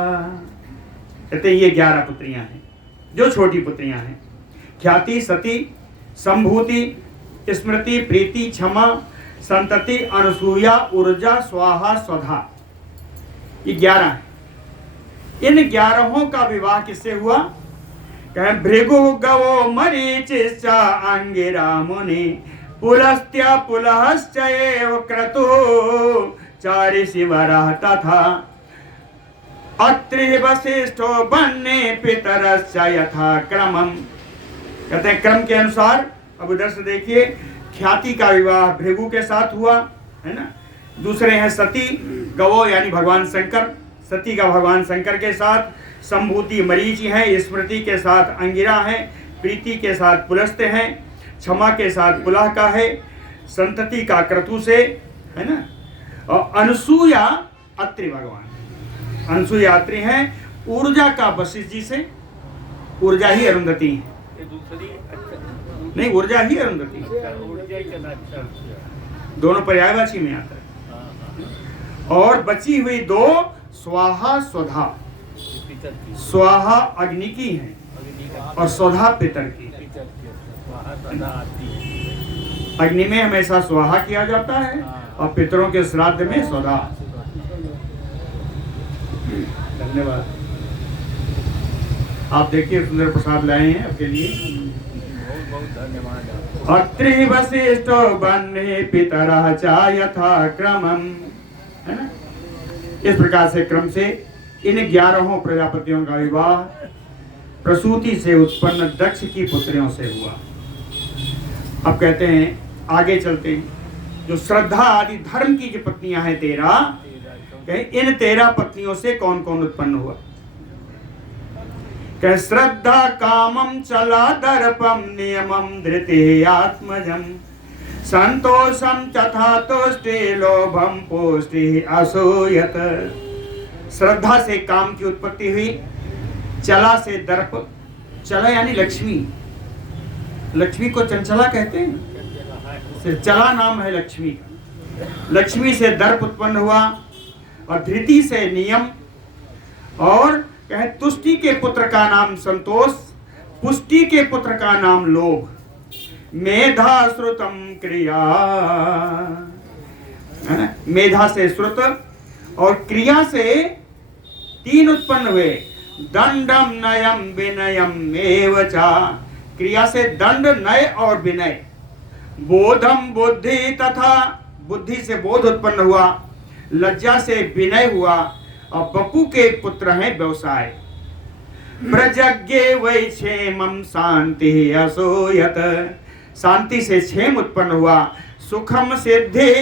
कहते ये 11 पुत्रियां हैं जो छोटी पुत्रियां हैं। ख्याति सती संभूति स्मृति प्रीति क्षमा संतति अनसूया ऊर्जा स्वाहा स्वधा, ये 11 हैं। इन 11 का विवाह किससे हुआ? कहे भृगु गवो मरीचिश्चा अंगिरा मुनि पुलस्त्य पुलहश्चैव क्रतु चारि शिवरः तथा अत्रि वसिष्ठो बन्ने पितरश्च यथा क्रमम्। कहते हैं क्रम के अनुसार। अब उधर से देखिए, ख्याति का विवाह भृगु के साथ हुआ है ना। दूसरे हैं सती गवो यानी भगवान शंकर, सती का भगवान शंकर के साथ। संभूति मरीचि है, स्मृति के साथ अंगिरा है, प्रीति के साथ पुलस्त्य है, क्षमा के साथ पुलह का है, संतति का क्रतु से है ना, और अनसूया अत्रि भगवान, अनसूया अत्रि है। ऊर्जा का वशिष्ठ जी से, ऊर्जा ही अरुंधति है। नहीं, ऊर्जा ही अरुंधति, दोनों पर्यायवाची में आता है। और बची हुई 2 स्वाहा स्वधा। स्वाहा अग्नि की है और स्वधा पितर की। अग्नि में हमेशा स्वाहा किया जाता है और पितरों के श्राद्ध में स्वधा। धन्यवाद। आप देखिए सुंदर प्रसाद लाए हैं आपके लिए। बहुत धन्यवाद। अत्रि वसिष्ठो बन्ने पितरः च यथा क्रमम्, है ना। इस प्रकार से क्रम से इन 11 प्रजापतियों का विवाह प्रसूति से उत्पन्न दक्ष की पुत्रियों से हुआ। अब कहते हैं आगे चलते हैं, जो श्रद्धा आदि धर्म की जो पत्नियां हैं 13, इन 13 पत्नियों से कौन कौन उत्पन्न हुआ? कह श्रद्धा कामम चला दर्पम नियमम धृति आत्मजम संतोषम तथा तुष्टि लोभम पुष्टि असूयत। श्रद्धा से काम की उत्पत्ति हुई, चला से दर्प, चला यानी लक्ष्मी, लक्ष्मी को चंचला कहते हैं, चला नाम है लक्ष्मी का। लक्ष्मी से दर्प उत्पन्न हुआ और धृति से नियम, और कहे तुष्टि के पुत्र का नाम संतोष, पुष्टि के पुत्र का नाम लोभ, मेधा श्रुतम क्रिया, है ना? मेधा से श्रुत और क्रिया से 3 उत्पन्न हुए, दंडम नयम विनयम एवचा, क्रिया से दंड, नय और विनय, बोधम बुद्धि तथा, बुद्धि से बोध उत्पन्न हुआ, लज्जा से विनय हुआ, और बपू के पुत्र हैं व्यवसाय। प्रजज्ञे वैक्षेमं शांति असोयत, शांति से क्षेम उत्पन्न हुआ, सुखम सिद्धि,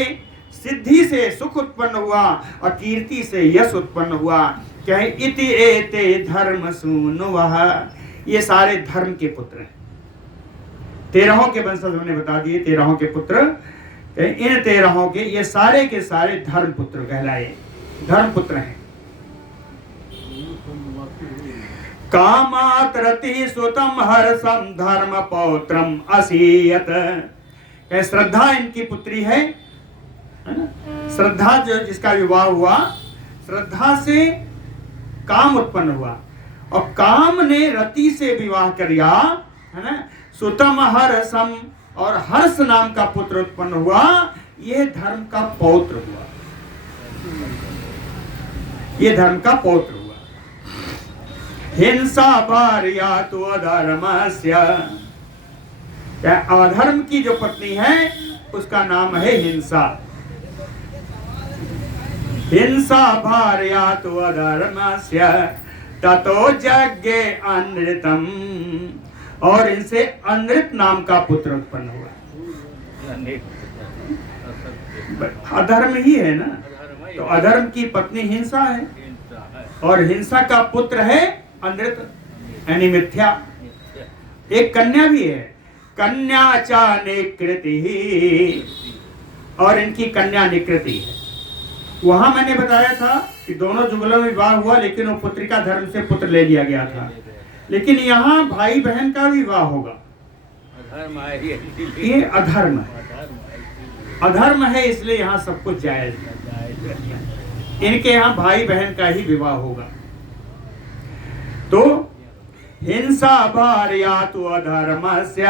सिद्धि से सुख उत्पन्न हुआ, और कीर्ति से यश उत्पन्न हुआ। क्या है? इति एते धर्म सूनुवः, ये सारे धर्म के पुत्र हैं। 13 के वंशज हमने बता दिए, 13 के पुत्र, इन 13 के ये सारे के सारे धर्म पुत्र कहलाए, धर्म पुत्र हैं। कामात् रति सुतम हर्षम धर्म पौत्रम असीयत, श्रद्धा इनकी पुत्री है ना? श्रद्धा जो जिसका विवाह हुआ, श्रद्धा से काम उत्पन्न हुआ, और काम ने रति से विवाह किया, है ना? सुतम हर्षम, और हर्ष नाम का पुत्र उत्पन्न हुआ, यह धर्म का पौत्र हुआ, यह धर्म का पौत्र हुआ। हिंसा भार्या तो अधर्मस्य, अधर्म की जो पत्नी है उसका नाम है हिंसा। हिंसा भार्या तो अधर्मस्य ततो यज्ञे अनृतम, और इनसे अनृत नाम का पुत्र उत्पन्न हुआ। अधर्म ही है ना, तो अधर्म की पत्नी हिंसा है, और हिंसा का पुत्र है अनृत यानी मिथ्या। एक कन्या भी है, कन्या चा निकृति, और इनकी कन्या निकृति है। वहां मैंने बताया था कि दोनों जुगलों में विवाह हुआ, लेकिन वो पुत्रिका धर्म से पुत्र ले लिया गया था। लेकिन यहाँ भाई बहन का विवाह होगा, ये अधर्म है, अधर्म है, इसलिए यहाँ सब कुछ जायज है। इनके यहाँ भाई बहन का ही विवाह होगा। तो हिंसा भार्या तो अधर्मस्य,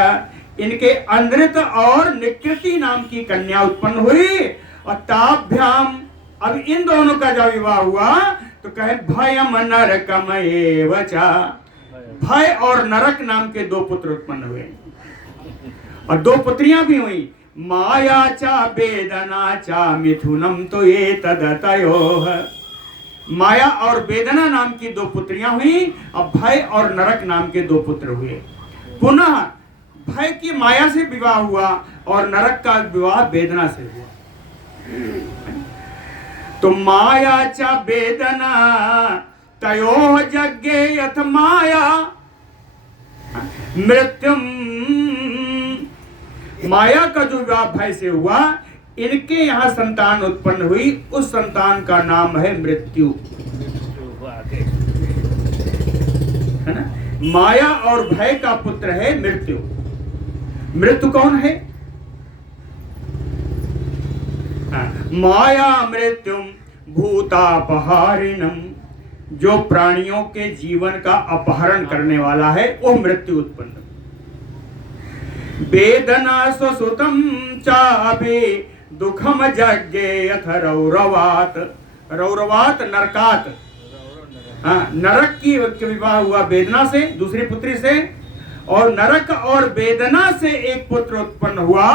इनके अनृत और निकृति नाम की कन्या उत्पन्न हुई, और ताभ्याम, अब इन दोनों का जब विवाह हुआ तो कहे भयम नरकम एवचा, भय और नरक नाम के 2 पुत्र उत्पन्न हुए, और 2 पुत्रियां भी हुई, माया चा वेदना चा मिथुनम तो ये तदतयोः, माया और वेदना नाम की 2 पुत्रियां हुई, और भय और नरक नाम के 2 पुत्र हुए। पुनः भय की माया से विवाह हुआ, और नरक का विवाह वेदना से हुआ। तो माया चा वेदना तयोः यज्ञे यथ माया मृत्युम, माया का जो विवाह भय से हुआ, इनके यहाँ संतान उत्पन्न हुई, उस संतान का नाम है मृत्यु, है ना? माया और भय का पुत्र है मृत्यु। मृत्यु कौन है? माया मृत्युम भूतापहारिणम, जो प्राणियों के जीवन का अपहरण करने वाला है, वो मृत्यु उत्पन्न। वेदना स्वसुतम चापि दुखम यज्ञे यथ रौरवात, रौरवात नरकात, नरक की विवाह हुआ वेदना से, दूसरी पुत्री से, और नरक और वेदना से एक पुत्र उत्पन्न हुआ,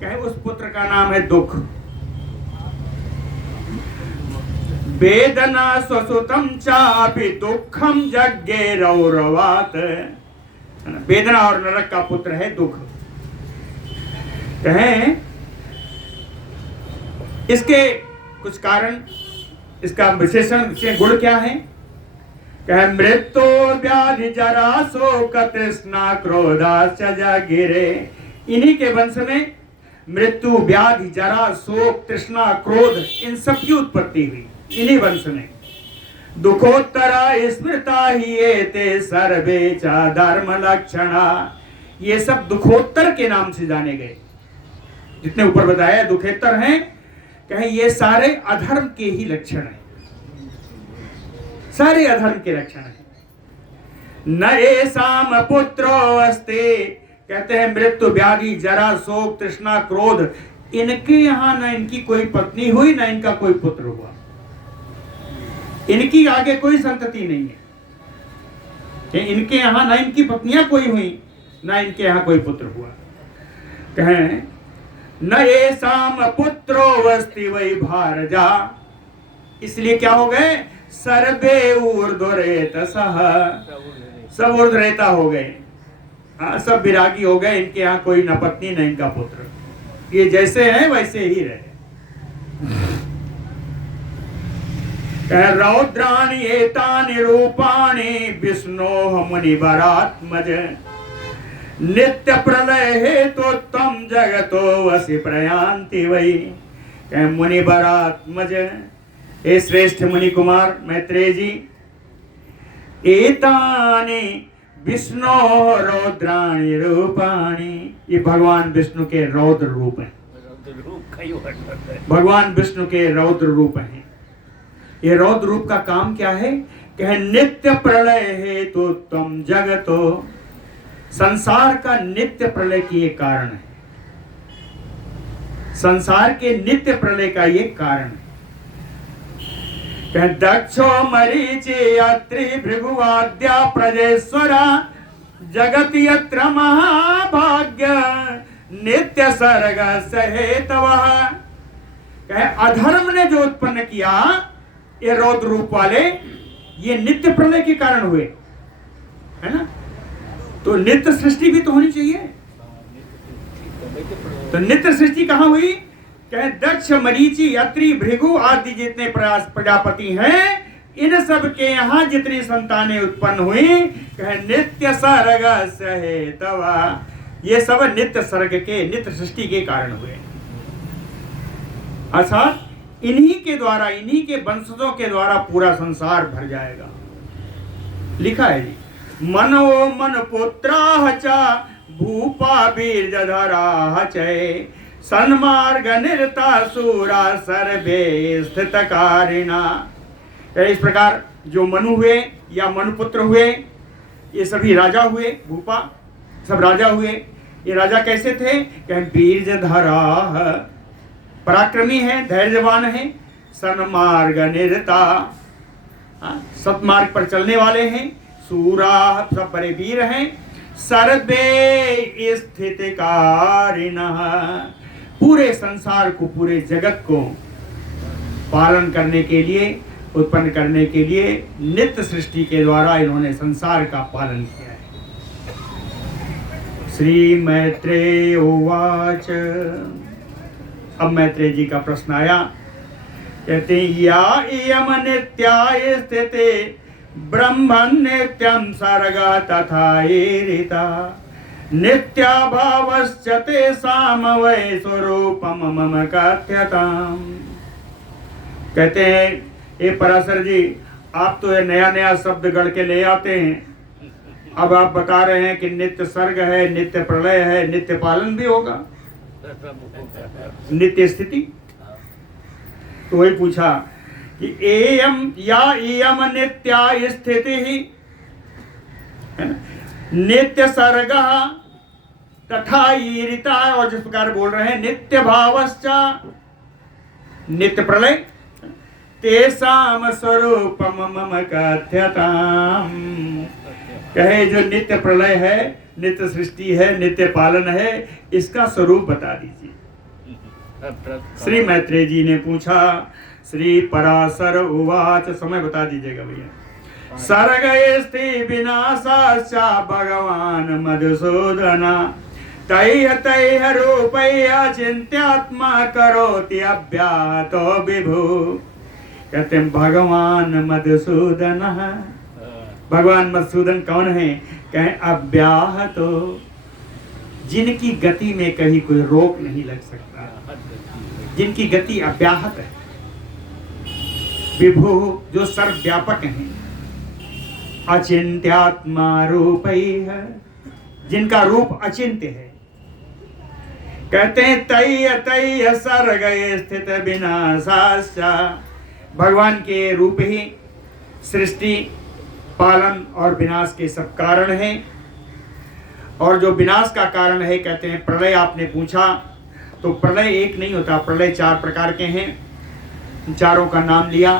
कहे उस पुत्र का नाम है दुख। वेदना स्वसुतम चापि दुखम यज्ञे रौरवात, वेदना और नरक का पुत्र है दुख। कहें इसके कुछ कारण, इसका विशेषण गुण क्या है? कहे मृत्यु व्याधि जरा शोक तृष्णा क्रोधाश्च गिरे, इन्हीं के वंश में मृत्यु व्याधि जरा शोक तृष्णा क्रोध इन सब की उत्पत्ति हुई, इन्हीं वंश में। दुखोत्तरा स्मृता ही एते सर्वे च धर्म लक्षणा, ये सब दुखोत्तर के नाम से जाने गए। जितने ऊपर बताया दुखेत्तर हैं, कहें ये सारे अधर्म के ही लक्षण हैं, सारे अधर्म के लक्षण हैं। न ऐसाम पुत्रो अस्ति, कहते हैं मृत्यु व्याधि जरा शोक तृष्णा क्रोध, इनके यहाँ न इनकी कोई पत्नी हुई, न इनका कोई पुत्र हुआ, इनकी आगे कोई संतति नहीं है। इनके यहाँ न इनकी पत्नियां कोई हुई, न इनके यहाँ कोई पुत्र हुआ। कहें न ऐसाम पुत्रो अस्ति वै भारजा, इसलिए क्या हो गए, सर्वे ऊर्ध्वरेतसः, सब ऊर्ध्वरेता हो गए, सब विरागी हो गए, इनके यहाँ कोई न पत्नी न इनका पुत्र, ये जैसे हैं वैसे ही रहे। रौद्राणि एतानि रूपाणि विष्णोः मुनिवरात्मज, नित्य प्रलय हेतु तम जगतो वसि प्रयान्ति वै। मुनिवरात्मज, हे श्रेष्ठ मुनि कुमार मैत्रेय जी, एतानि विष्णु रौद्राणि रूपाणि, ये भगवान विष्णु के रौद्र रूप हैं, भगवान विष्णु के रौद्र रूप हैं। ये रौद्र रूप का काम क्या है, कहे नित्य प्रलय हेतु तम जगतो, संसार का नित्य प्रलय की ये कारण है, संसार के नित्य प्रलय का ये कारण है। दक्षो मरीचि अत्रि भृगुवाद्या प्रजेश्वरा, जगत यत्र महाभाग्य नित्य सर्ग सहेतवः। कहे अधर्म ने जो उत्पन्न किया ये रौद्र रूप वाले, ये नित्य प्रलय के कारण हुए, है ना। तो नित्य सृष्टि भी तो होनी चाहिए, तो नित्य सृष्टि कहां हुई, कहे दक्ष मरीचि अत्रि भृगु आदि जितने प्रजापति हैं, इन सब के यहाँ जितनी संतानें उत्पन्न हुई, कहे नित्य सर्ग सहेतवा, ये सब नित्य सर्ग के, नित्य सृष्टि के कारण हुए। अर्थात इन्हीं के द्वारा, इन्हीं के वंशजों के द्वारा पूरा संसार भर जाएगा। लिखा है जी, मनो मन पुत्राः च भूपा बीर्जधराः च, सन्मार्ग निरता सूरा सर्वे स्थितकारिणा। इस प्रकार जो मनु हुए या मनुपुत्र हुए, ये सभी राजा हुए, भूपा सब राजा हुए। ये राजा कैसे थे, कहें बीर्जधराः, पराक्रमी हैं, धैर्यवान हैं, सन्मार्ग निरता, सतमार्ग पर चलने वाले हैं, सूरा सब बड़े वीर हैं, सर्वे स्थितिकारिणः, पूरे संसार को, पूरे जगत को पालन करने के लिए, उत्पन्न करने के लिए नित्य सृष्टि के द्वारा इन्होंने संसार का पालन किया है। श्री मैत्रेय उवाच, अब मैत्रेय जी का प्रश्न आया, कहते या इयम नित्याय स्थिते ब्रह्मन् नित्यं सर्ग तथा ईरिता, नित्याभावश्च तेषां वै स्वरूपं मम कथ्यताम्। कहते हैं ये पराशर जी, आप तो ये नया नया शब्द गढ़ के ले आते हैं, अब आप बता रहे हैं कि नित्य सर्ग है, नित्य प्रलय है, नित्य पालन भी होगा, नित्य स्थिति। तो वही पूछा कि एयम या इयम नित्या स्थिति ही, है ना, नित्य सर्ग तथा ईरिता, और जिस प्रकार बोल रहे हैं नित्य भावश्च, नित्य प्रलय, तेषाम स्वरूपम मम कथ्यताम्। कहे जो नित्य प्रलय है, नित्य सृष्टि है, नित्य पालन है, इसका स्वरूप बता दीजिए। श्री मैत्रेय जी ने पूछा, श्री पराशर उवाच, समय बता दीजिएगा भैया। सर्ग स्थिति विनाशाश्च भगवान मधुसूदना, तैह तैह रूपैः चिन्त्यात्मा करोति अव्याहतो विभु। कहते हैं भगवान मधुसूदन, भगवान मधुसूदन कौन है, कहें अव्याहतो, जिनकी गति में कहीं कोई रोक नहीं लग सकता, जिनकी गति अव्याहत है, विभु जो सर्वव्यापक हैं, अचिंत्यात्मा रूपैः, जिनका रूप अचिंत्य है। कहते हैं तैय तैय सर्ग स्थित विनाशाश्च, भगवान के रूप ही सृष्टि पालन और विनाश के सब कारण हैं। और जो विनाश का कारण है, कहते हैं प्रलय। आपने पूछा तो प्रलय एक नहीं होता, प्रलय 4 प्रकार के हैं। चारों का नाम लिया।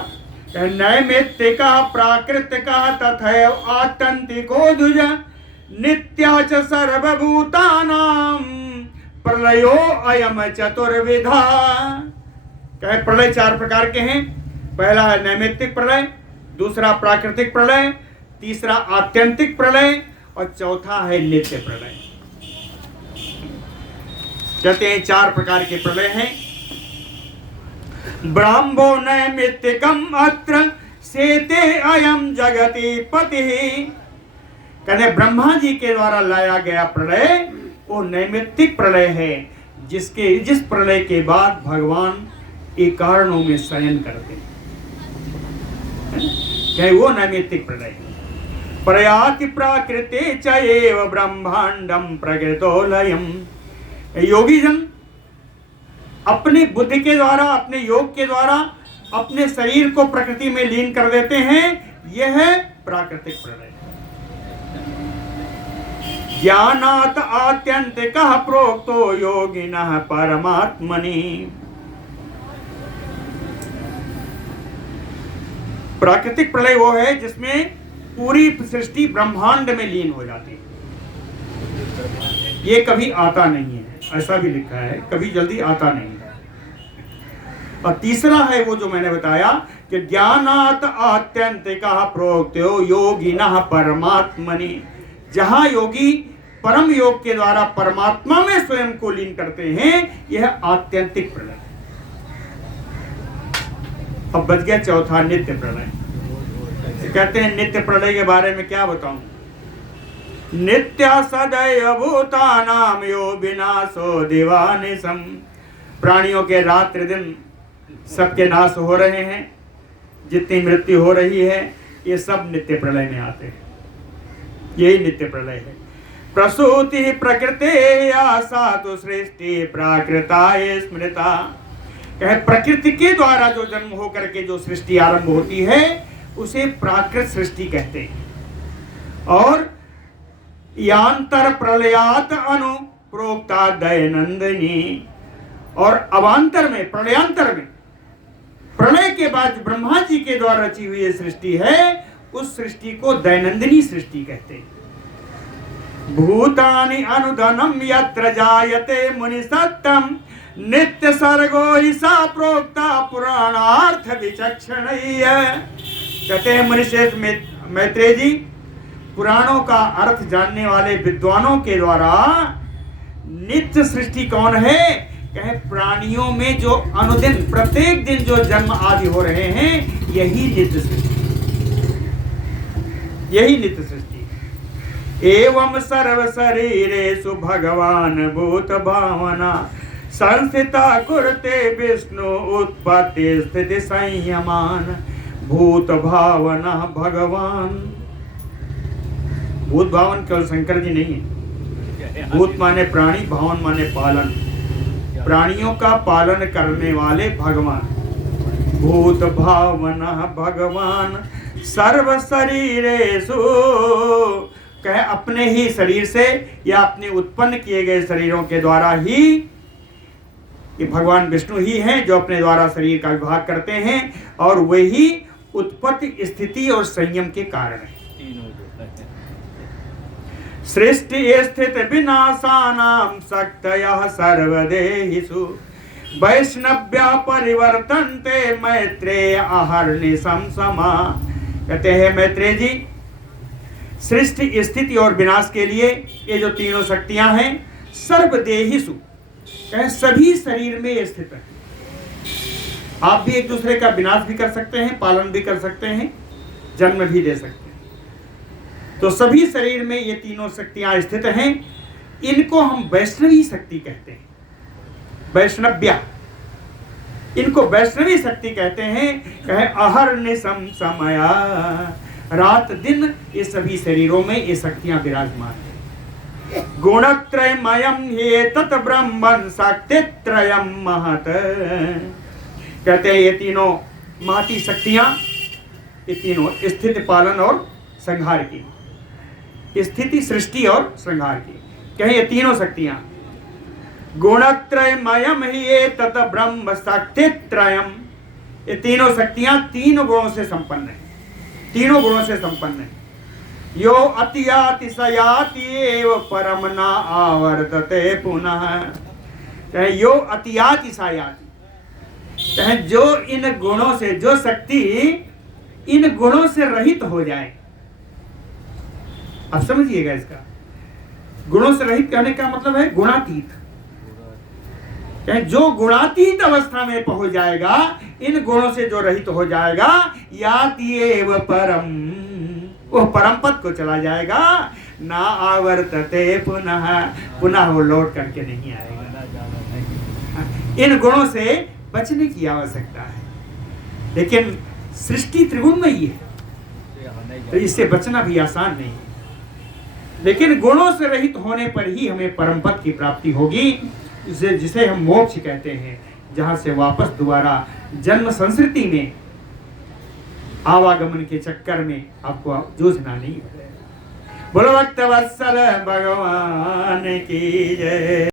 नैमित्तिका, प्राकृतिका, तथैव आत्यन्तिको द्विज, नित्या च सर्वभूतानां प्रलयो अयम चतुर्विधा। कहे प्रलय 4 प्रकार के हैं। पहला है नैमित्तिक प्रलय, दूसरा प्राकृतिक प्रलय, तीसरा आत्यंतिक प्रलय और चौथा है नित्य प्रलय। कहते हैं 4 प्रकार के प्रलय हैं। ब्रह्मो नैमित्तिकम अत्र सेते अयम जगति पति। कहते ब्रह्मा जी के द्वारा लाया गया प्रलय वो नैमित्तिक प्रलय है, जिस प्रलय के बाद भगवान एकारणों में शयन करते हैं। क्या वो नैमित्तिक प्रलय है। प्रयाति प्राकृते च एव ब्रह्मांडम प्रकृतो लयम। योगी जन अपनी बुद्धि के द्वारा, अपने योग के द्वारा अपने शरीर को प्रकृति में लीन कर देते हैं। यह है प्राकृतिक प्रलय। ज्ञानात् आत्यंतिकः प्रोक्तो योगिनः परमात्मनि। प्राकृतिक प्रलय वो है जिसमें पूरी सृष्टि ब्रह्मांड में लीन हो जाती है। ये कभी आता नहीं है, ऐसा भी लिखा है, कभी जल्दी आता नहीं है। और तीसरा है वो जो मैंने बताया कि ज्ञानात् आत्यंतिकः प्रोक्तो योगिनः परमात्मनि। जहां योगी परम योग के द्वारा परमात्मा में स्वयं को लीन करते हैं, यह आत्यंतिक प्रलय। अब बच गया चौथा नित्य प्रलय। कहते हैं नित्य प्रलय के बारे में क्या बताऊं। नित्या सदैव भूतानां यो विनाशो दिवानिशम्। प्राणियों के रात्रि दिन सबके नाश हो रहे हैं। जितनी मृत्यु हो रही है ये सब नित्य प्रलय में आते हैं। यही नित्य प्रलय है। प्रसूति प्रकृते आसा तो सृष्टि प्राकृताय स्मृता। कहे प्रकृति के द्वारा जो जन्म होकर के जो सृष्टि आरंभ होती है उसे प्राकृत सृष्टि कहते हैं। और यांतर प्रलयात अनु प्रोक्ता दैनंदिनी। और अवांतर में, प्रलयांतर में, प्रलय के बाद ब्रह्मा जी के द्वारा रची हुई सृष्टि है, उस सृष्टि को दैनंदिनी सृष्टि कहते हैं। भूतानि अनुदनम यत्र जायते मुनि सत्तम नित्य सर्गो ही सा प्रोक्ता पुराणार्थ विचक्षणीय। कहते हैं मुनिश्रेष्ठ मैत्रेय जी, पुराणों का अर्थ जानने वाले विद्वानों के द्वारा नित्य सृष्टि कौन है। कहे प्राणियों में जो अनुदिन प्रत्येक दिन जो जन्म आदि हो रहे हैं, यही नित्य सृष्टि, यही नित्य सृष्टि। एवं सर्व शरीरेषु भगवान भूत भावना संस्थिता कुरते विष्णु उत्पत्ति स्थिति संयमान। भूत भावना भगवान। भूत भावन केवल शंकर जी नहीं है। भूत माने प्राणी, भावन माने पालन। प्राणियों का पालन करने वाले भगवान। भूत भावना भगवान सर्व शरीरेषु। कहे अपने ही शरीर से या अपने उत्पन्न किए गए शरीरों के द्वारा ही, ये भगवान विष्णु ही हैं जो अपने द्वारा शरीर का विभाग करते हैं, और वही उत्पत्ति स्थिति और संयम के कारण है। सृष्टि स्थित विनाशानां शक्तयः सर्वदेहिषु वैष्णव्या परिवर्तन्ते मैत्रेय अहर्निशं समा। कहते हैं मैत्रेय जी, सृष्टि स्थिति और विनाश के लिए ये जो तीनों शक्तियां हैं, सर्वदेहिषु कहे सभी शरीर में स्थित है। आप भी एक दूसरे का विनाश भी कर सकते हैं, पालन भी कर सकते हैं, जन्म भी दे सकते हैं। तो सभी शरीर में ये तीनों शक्तियां स्थित हैं। इनको हम वैष्णवी शक्ति कहते हैं, वैष्णव्या। इनको वैष्णवी शक्ति कहते हैं। कहे अहर्निशं समया, रात दिन ये सभी शरीरों में ये शक्तियां विराजमान है। गुणत्रयमयं ह्येतत् ब्रह्मन् शक्तित्रयं महत्। कहते हैं ये तीनों महती शक्तियां, ये तीनों स्थित, पालन और संहार की, स्थिति सृष्टि और संहार की। कहें ये तीनों शक्तियां गुणत्रयमयम ही ये तत ब्रह्म शक्तित्रयम, ये तीनों शक्तियां तीन गुणों से संपन्न है, तीनों गुणों से संपन्न है। यो अतियातिशयाति एव परम न आवर्तते पुनः, चाहे यो अतियातिशयाति, चाहे जो इन गुणों से, जो शक्ति इन गुणों से रहित हो जाए। अब समझिएगा इसका, गुणों से रहित कहने का मतलब है गुणातीत, चाहे जो गुणातीत अवस्था में पहुंच जाएगा, इन गुणों से जो रहित हो जाएगा, याति एव परम, वो परम पद को चला जाएगा। ना आवर्तते पुनः, पुनः वो लौट करके नहीं आएगा। इन गुणों से बचने की आवश्यकता है, लेकिन सृष्टि त्रिगुणमयी है, तो इससे बचना भी आसान नहीं है। लेकिन गुणों से रहित होने पर ही हमें परम पद की प्राप्ति होगी, जिसे हम मोक्ष कहते हैं, जहां से वापस दोबारा जन्म संस्कृति में, आवागमन के चक्कर में आपको जूझना नहीं है। बोलो भक्त वत्सल भगवान की जय।